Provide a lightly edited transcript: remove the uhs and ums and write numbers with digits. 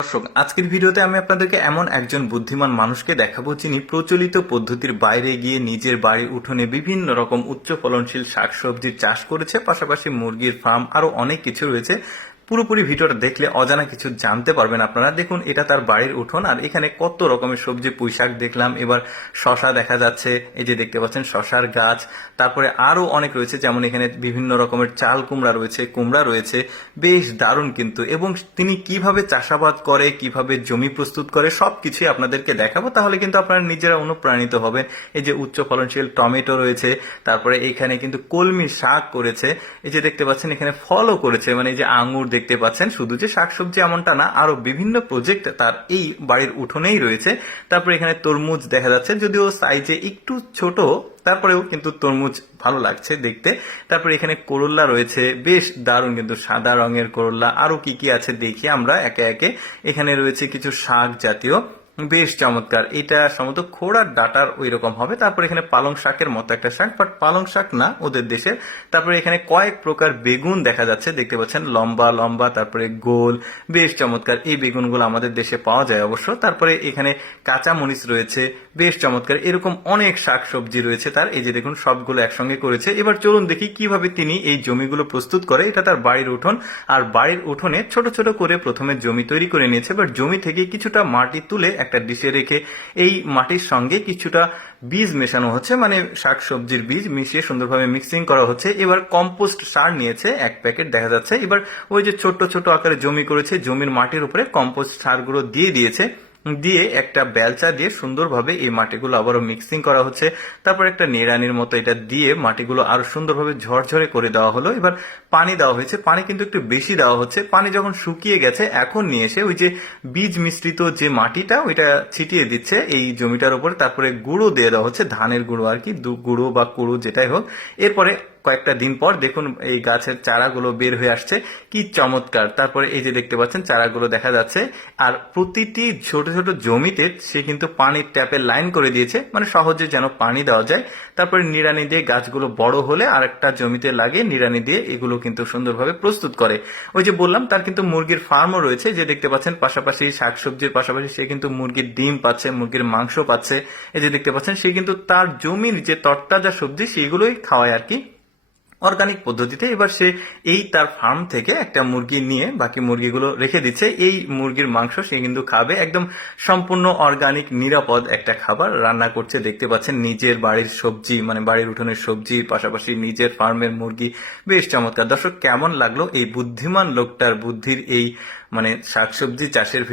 দর্শক, আজকের ভিডিওতে আমি আপনাদেরকে এমন একজন বুদ্ধিমান মানুষকে দেখাবো যিনি প্রচলিত পদ্ধতির বাইরে গিয়ে নিজের বাড়ির উঠোনে বিভিন্ন রকম উচ্চ ফলনশীল শাকসবজির চাষ করেছে, পাশাপাশি মুরগির ফার্ম আরো অনেক কিছু রয়েছে। পুরোপুরি ভিডিওটা দেখলে অজানা কিছু জানতে পারবেন আপনারা। দেখুন, এটা তার বাড়ির উঠোন, আর এখানে কত রকমের সবজি, পুঁইশাক দেখলাম, এবার শশা দেখা যাচ্ছে, এই যে দেখতে পাচ্ছেন শশার গাছ, তারপরে আরো অনেক রয়েছে, যেমন এখানে বিভিন্ন রকমের চাল কুমড়া রয়েছে, কুমড়া রয়েছে। বেশ দারুণ কিন্তু। এবং তিনি কিভাবে চাষাবাদ করে, কিভাবে জমি প্রস্তুত করে, সবকিছুই আপনাদেরকে দেখাবো, তাহলে কিন্তু আপনারা নিজেরা অনুপ্রাণিত হবেন। এই যে উচ্চ ফলনশীল টমেটো রয়েছে, তারপরে এখানে কিন্তু কলমি শাক করেছে, এই যে দেখতে পাচ্ছেন এখানে ফলও করেছে, মানে এই যে আঙ্গুর দেখতে পাচ্ছেন। শুধু যে শাকসবজি এমনটা না, আরো বিভিন্ন প্রজেক্ট তার এই বাড়ির উঠোনেই রয়েছে। তারপরে এখানে তরমুজ দেখা যাচ্ছে, যদিও সাইজে একটু ছোট, তারপরেও কিন্তু তরমুজ ভালো লাগছে দেখতে। তারপরে এখানে করল্লা রয়েছে, বেশ দারুণ কিন্তু, সাদা রঙের করল্লা। আরো কি কি আছে দেখি আমরা একে একে। এখানে রয়েছে কিছু শাক জাতীয়, বেশ চমৎকার। এটা সম্ভবত খোড়ার ডাটার ওই রকম হবে। তারপরে এখানে পালং শাকের মতো একটা শাক, বাট পালং শাক না ওদের দেশের। তারপরে এখানে কয়েক প্রকার বেগুন দেখা যাচ্ছে, দেখতে পাচ্ছেন, লম্বা লম্বা, তারপরে গোল, বেশ চমৎকার। এই বেগুনগুলো আমাদের দেশে পাওয়া যায় অবশ্য। তারপরে এখানে কাঁচা মরিচ রয়েছে, বেশ চমৎকার। এরকম অনেক শাক সবজি রয়েছে তার, এই যে দেখুন সবগুলো একসঙ্গে করেছে। এবার চলুন দেখি কিভাবে তিনি এই জমিগুলো প্রস্তুত করে। এটা তার বাড়ির উঠোন, আর বাড়ির উঠোনে ছোট ছোট করে প্রথমে জমি তৈরি করে নিয়েছে। এবার জমি থেকে কিছুটা মাটি তুলে একটা ডিশে রেখে এই মাটির সঙ্গে কিছুটা বীজ মেশানো হচ্ছে, মানে শাকসবজির বীজ মিশিয়ে সুন্দরভাবে মিক্সিং করা হচ্ছে। এবার কম্পোস্ট সার নিয়েছে 1 প্যাকেট দেখা যাচ্ছে। এবার ওই যে ছোট ছোট আকারে জমি করেছে, জমির মাটির উপরে কম্পোস্ট সারগুলো দিয়ে দিয়েছে, দিয়ে একটা বেলচা দিয়ে সুন্দরভাবে এই মাটিগুলো আবারও মিক্সিং করা হচ্ছে। তারপর একটা নিড়ানির মতো এটা দিয়ে মাটিগুলো আরো সুন্দরভাবে ঝরঝরে করে দেওয়া হলো। এবার পানি দেওয়া হয়েছে, পানি কিন্তু একটু বেশি দেওয়া হচ্ছে। পানি যখন শুকিয়ে গেছে, এখন নিয়ে এসে ওই যে বীজ মিশ্রিত যে মাটিটা, ওইটা ছিটিয়ে দিচ্ছে এই জমিটার উপরে। তারপরে গুঁড়ো দিয়ে দেওয়া হচ্ছে, ধানের গুঁড়ো আর কি, গুঁড়ো বা কুড়ো যেটাই হোক। এরপরে কয়েকটা দিন পর দেখুন এই গাছের চারাগুলো বের হয়ে আসছে, কি চমৎকার। তারপরে এই যে দেখতে পাচ্ছেন চারাগুলো দেখা যাচ্ছে, আর প্রতিটি ছোট ছোট জমিতে সে কিন্তু পানির ট্যাপের লাইন করে দিয়েছে, মানে সহজে যেন পানি দেওয়া যায়। তারপরে নিড়ানি দিয়ে গাছগুলো বড় হলে আরেকটা জমিতে লাগে, নিড়ানি দিয়ে এগুলো কিন্তু সুন্দরভাবে প্রস্তুত করে। ওই যে বললাম তার কিন্তু মুরগির ফার্মও রয়েছে, যে দেখতে পাচ্ছেন, পাশাপাশি শাকসবজির পাশাপাশি সে কিন্তু মুরগির ডিম পাচ্ছে, মুরগির মাংস পাচ্ছে। এই যে দেখতে পাচ্ছেন সে কিন্তু তার জমির যে তরতাজা সবজি সেগুলোই খাওয়ায় আর কি, অর্গানিক পদ্ধতিতে। এবার সে এই তার ফার্ম থেকে একটা মুরগি নিয়ে বাকি মুরগিগুলো রেখে দিচ্ছে। এই মুরগির মাংস সে কিন্তু খাবে, একদম সম্পূর্ণ অর্গানিক নিরাপদ একটা খাবার রান্না করছে। দেখতে পাচ্ছেন নিজের বাড়ির সবজি, মানে বাড়ির উঠোনের সবজি, পাশাপাশি নিজের ফার্মের মুরগি। বেশ চমৎকার। দর্শক, কেমন লাগলো এই বুদ্ধিমান লোকটার বুদ্ধির এই মানে শাকসবজি চাষের